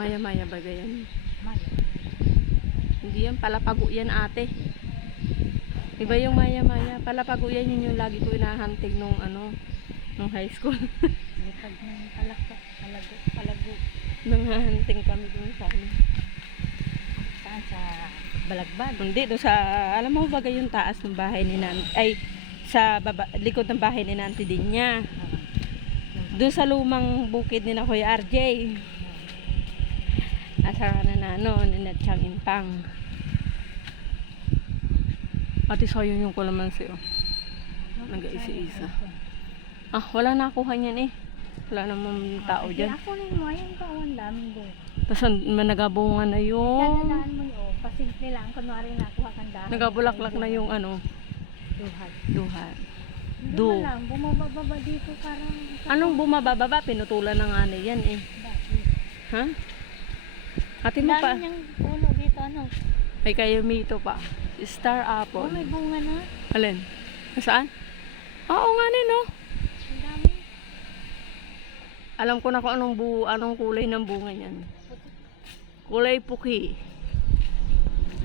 Maya-maya ba yan? Maya. Hindi yan, palapago yan ate. Iba yung maya-maya. Palapago yan yun yung lagi ko inahantig nung ano, nung high school. Lipad ng palako. Palago. Palago. nung hahanting kami dun sa ano. Saan sa balagbag? Hindi, doon sa, alam mo ba yung taas ng bahay ni Nanti, ay, sa baba, likod ng bahay ni Nanti din niya. Ah. Doon sa lumang bukid ni na Kuya RJ. Asa na na ano, ni na Chang Impang. Ate, sayang yung kalamansi, oh. Nag-iisa-isa. Ah, wala na nakuha niyan eh. Wala namang tao dyan. Ako rin mo. Ba? Ang daming buhay. Tapos nagabunga na yung... Dadaan mo yun. Pasimple lang. Kunwari nakuha kang dahon. Nagabulaklak na yung ano, Duhat. duhat. Man lang. Bumababa dito parang... Anong bumababa? Pinutulan ng ano yan eh. Bakit? Ha? Ate mo Dami pa. niyang puno dito. Ano? May kayo mito pa. Star Oh, apple. may bunga na. Alin? Nasaan? Oo nga ni no. Ang dami. Alam ko na kung anong, bu anong kulay ng bunga niyan. Kulay puki.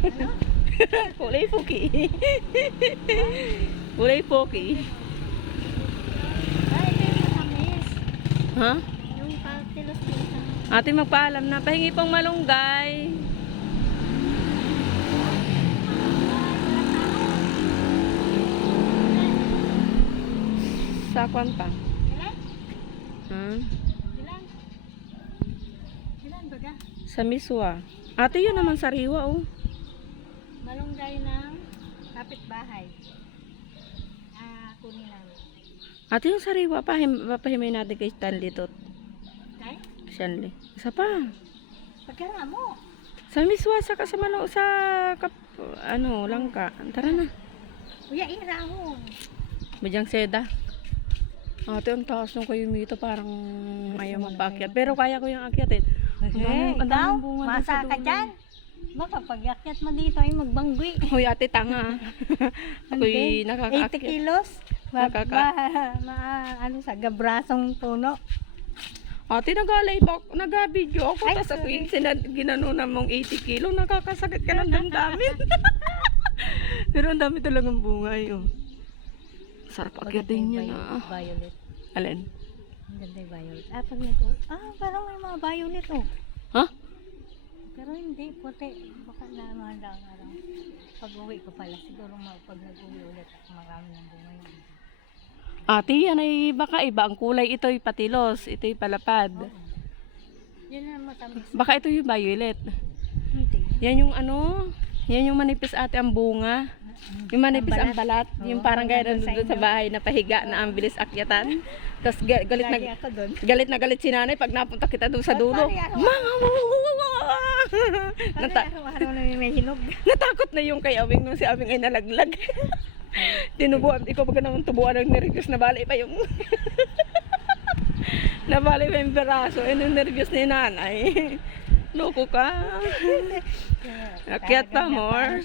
kulay puki. kulay puki. Ay, ito yung matamis. Ha? Dito. Ate magpaalam na. Pahingi pong malunggay. Sa kwan pa. Ilan? Hmm? Ilan? Ilan ba ga? Sa miswa. Ate yun naman sariwa oh. Malunggay ng kapitbahay. Ah, kunin namin. Ate yung sariwa pa. Him, papahimay natin kay Stanley to. Okay? Stanley. Isa pa. Pagkara mo. Sa miswa sa kasamalo sa kap, ano, langka. Tara na. Kuya, irahon. Badyang seda. Ate, ang taas nung kayo mito parang ayaw magpaakyat. Pero kaya ko yung akyatin. Ang daming- ang ikaw, masa ka dyan. Baka pag-akyat mo dito ay magbanggi. Hoy, ate, tanga. Ako'y nakakaakyat. 80 kilos. Nakaka- ma, ma- ano sa gabrasong puno. Ate, nagalay ba? Nagabidyo ako. Ay, Tapos ako yung sinad, ginanunan mong 80 kilo. Nakakasakit ka ng damdamin. Pero ang dami talagang bunga yun. Sarap akyatin Maganda yun yung ah. Violet. Alin? Ang ganda yung violet. Ah, pag nag Ah, parang may mga violet oh. Ha? Pero hindi, puti. Baka na mga lang araw. Pag uwi ko pala, siguro pag nag-uwi ulit marami ng bunga yun. Ate, yan ay baka iba. Ang kulay ito'y patilos. Ito'y palapad. Oo. Yan ang matamis. Baka ito yung violet. Hindi. Yan yung ano, yan yung manipis ate ang bunga. Yung manipis ang balat, yung Oo, parang gaya nandun sa nandun sa bahay na pahiga na ang bilis akyatan. Tapos ga- galit na Lagi ako doon. galit na galit si nanay pag napunta kita doon sa dulo. pare Mga Nata- araw-araw na may hinog. natakot na yung kay Awing nung si Awing ay nalaglag. Tinubuan, ikaw baga naman tubuan ng nervyos na bali pa yung nabali pa yung beraso. Eh, nung nervyos ni nanay. Loko ka. Akyat pa, more.